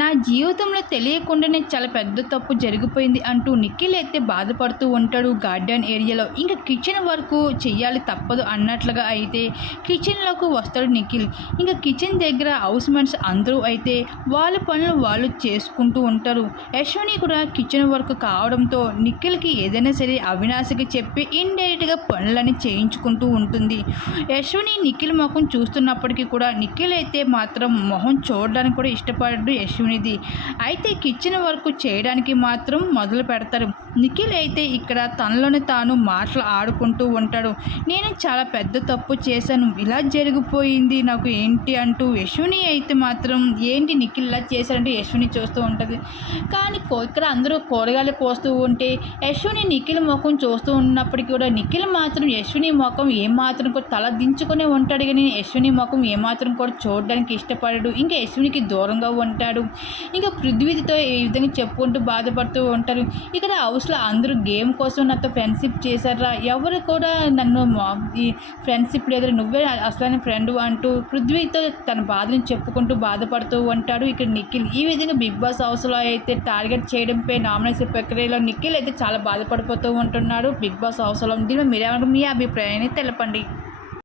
నా జీవితంలో తెలియకుండానే చాలా పెద్ద తప్పు జరిగిపోయింది అంటూ నిఖిల్ అయితే బాధపడుతూ ఉంటాడు. గార్డెన్ ఏరియాలో ఇంకా కిచెన్ వరకు చెయ్యాలి తప్పదు అన్నట్లుగా అయితే కిచెన్లోకి వస్తాడు నిఖిల్. ఇంకా కిచెన్ దగ్గర హౌస్ మేట్స్ అందరూ అయితే వాళ్ళ పనులు వాళ్ళు చేసుకుంటూ ఉంటారు. యశ్వని కూడా కిచెన్ వర్క్ కావడంతో నిఖిల్కి ఏదైనా సరే అవినాశకి చెప్పి ఇండైరెక్ట్గా పనులని చేయించుకుంటూ ఉంటుంది. యశ్వని నిఖిల్ ముఖం చూస్తున్నప్పటికీ కూడా నిఖిల్ అయితే మాత్రం మొహం చూడడానికి కూడా ఇష్టపడడు యశ్వనిది అయితే కిచెన్ వర్క్ చేయడానికి మాత్రం మొదలు పెడతారు. నిఖిల్ అయితే ఇక్కడ తనలోనే తాను మాటలు ఆడుకుంటూ ఉంటాడు. నేను చాలా పెద్ద తప్పు చేశాను. ఇలా జరిగిపోయింది నాకు ఏంటి అంటూ యశ్విని అయితే మాత్రం ఏంటి నిఖిల్ ఇలా చేశారంటే యశ్విని చూస్తూ ఉంటుంది. కానీ కో- ఇక్కడ అందరూ కూరగాయలు కోస్తూ ఉంటే యశ్విని నిఖిల్ ముఖం చూస్తూ ఉన్నప్పటికీ కూడా నిఖిల్ మాత్రం యశ్విని ముఖం ఏమాత్రం కూడా తల దించుకునే ఉంటాడు కానీ యశ్విని ముఖం ఏమాత్రం కూడా చూడడానికి ఇష్టపడడు. ఇంకా యశ్వినికి దూరంగా ఉంటాడు. ఇంకా పృథ్వీతో ఈ విధంగా చెప్పుకుంటూ బాధపడుతూ ఉంటారు. ఇక్కడ హౌస్లో అందరూ గేమ్ కోసం నాతో ఫ్రెండ్షిప్ చేశారా? ఎవరు కూడా నన్ను మా- ఈ ఫ్రెండ్షిప్ లేదు. నువ్వే అసలైన ఫ్రెండ్ అంటూ పృథ్వీతో తన బాధను చెప్పుకుంటూ బాధపడుతూ ఉంటాడు ఇక్కడ నిఖిల్. ఈ విధంగా బిగ్ బాస్ హౌస్లో అయితే టార్గెట్ చేయడంపై నామినేషన్ ప్రక్రియలో నిఖిల్ అయితే చాలా బాధపడిపోతూ ఉంటున్నాడు. బిగ్ బాస్ హౌస్లో దీనిలో మీరేమన్నా మీ అభిప్రాయాన్ని తెలపండి.